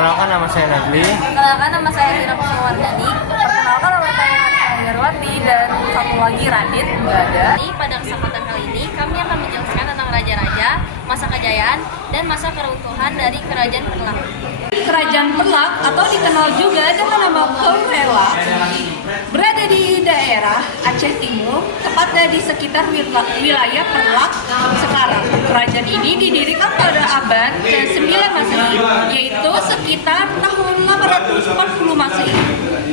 Perkenalkan, nama saya Nadli. Perkenalkan, nama saya Dina Kusumawardani. Perkenalkan, nama saya Garwati. Dan satu lagi Radit, nggak ada. Pada kesempatan kali ini, kami akan menjelaskan tentang raja-raja, masa kejayaan, dan masa keruntuhan dari Kerajaan Perlak. Kerajaan Perlak, atau dikenal juga dengan nama Korela, berada di daerah Aceh Timur, tepatnya di sekitar wilayah Perlak sekarang. Kerajaan ini didirikan pada abad ke-9 Masehi, yaitu sekitar tahun 840 Masehi.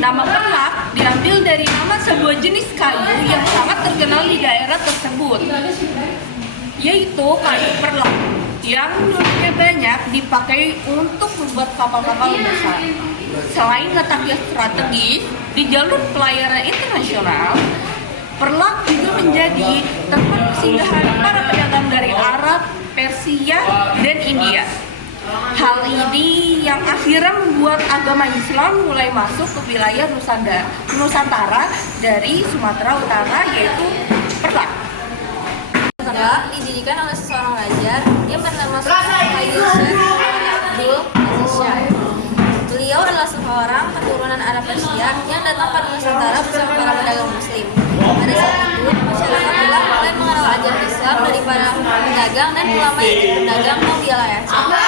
Nama Perlak diambil dari nama sebuah jenis kayu yang sangat terkenal di daerah tersebut, yaitu kayu perlak yang dulunya banyak dipakai untuk membuat kapal-kapal besar. Selain letaknya strategis di jalur pelayaran internasional, Perlak juga menjadi tempat singgahan para pedagang dari Arab, Persia, dan India. Hal ini yang akhirnya membuat agama Islam mulai masuk ke wilayah Nusantara dari Sumatera Utara, yaitu Perlak. Perlak didirikan oleh seorang raja yang bernama Sultan Abdul Aziz Shah. Beliau adalah seorang keturunan Arab Persia yang datang ke Nusantara bersama para pedagang Muslim. Pada saat itu, masyarakat Perlak mulai mengenal ajaran Islam dari para pedagang dan ulama yang jadi pedagang di wilayah Aceh.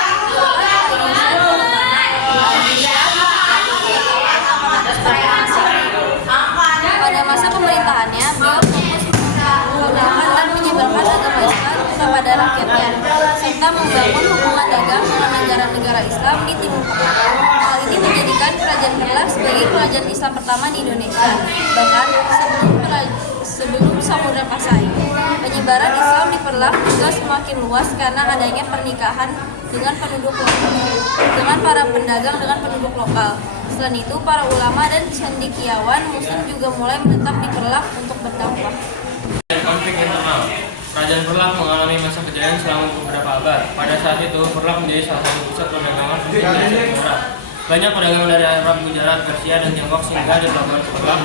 Pada masa pemerintahannya, beliau fokus mengamalkan dan menyebarkan agama Islam kepada rakyatnya, serta membangun hubungan dagang dengan negara-negara Islam di Timur Tengah. Hal ini menjadikan Kerajaan Perlak sebagai kerajaan Islam pertama di Indonesia, bahkan sebelum Samudra Pasai. Penyebaran Islam di Perlak juga semakin luas karena adanya pernikahan dengan para pedagang dengan penduduk lokal. Selain itu, para ulama dan cendekiawan Muslim juga mulai menetap di Perlak untuk berdakwah. Konflik internal. Kerajaan Perlak mengalami masa kejayaan selama beberapa abad. Pada saat itu, Perlak menjadi salah satu pusat perdagangan Muslim di Asia Tenggara. Banyak pedagang dari Arab, Gujarat, Persia, dan Tiongkok singgah di pelabuhan Perlak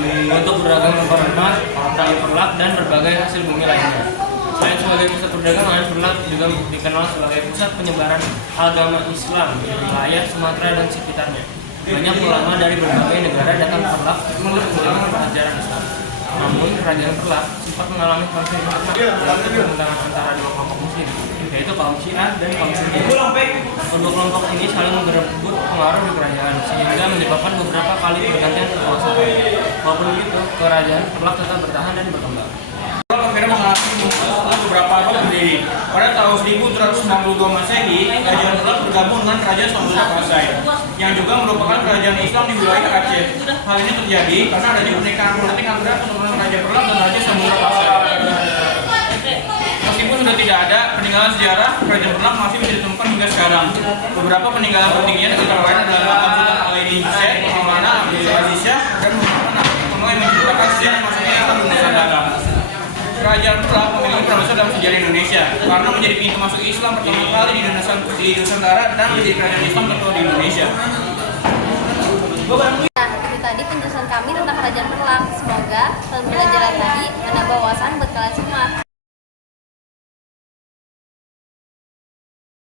untuk berdagang rempah-rempah, tahu Perlak, dan berbagai hasil bumi lainnya. Selain sebagai pusat perdagangan, Perlak juga dikenal sebagai pusat penyebaran agama Islam di wilayah Sumatera dan sekitarnya. Banyak ulama dari berbagai negara datang ke Perlak untuk menjalankan pelajaran Islam. Namun, Kerajaan Perlak sempat mengalami konflik internal dalam pertentangan antara dua kelompok Muslim, yaitu kaum Syiah dan kaum Sunni. Kedua kelompok ini saling berebut pengaruh di kerajaan, sehingga menyebabkan beberapa kali pergantian kekuasaan. Walaupun begitu, Kerajaan Perlak tetap bertahan dan berkembang. Akhirnya mengalami beberapa abad berdiri. Pada tahun 1192 Masehi, Kerajaan Perlak bergabung dengan Kerajaan Samudra Pasai, yang juga merupakan kerajaan Islam di wilayah Aceh. Hal ini terjadi karena adanya pernikahan politik antara keturunan Raja Perlak dan Raja Samudra Pasai. Meskipun sudah tidak ada peninggalan sejarah, Kerajaan Perlak masih bisa ditemukan hingga sekarang. Beberapa peninggalan pentingnya antara lain adalah makam Sultan Alaeddin Syekh, Muhammad Abdul Aziz Shah, dan Muhammad Abdul Kuno yang menciptakan sejarah masuknya Islam di Nusantara. Kerajaan Perlak memiliki peran besar dalam sejarah Indonesia karena menjadi pintu masuk Islam pertama kali di Nusantara dan menjadi kerajaan Islam tertua di Indonesia. Nah, itu tadi penjelasan kami tentang Kerajaan Perlak. Semoga pembelajaran tadi menambah wawasan buat kalian semua.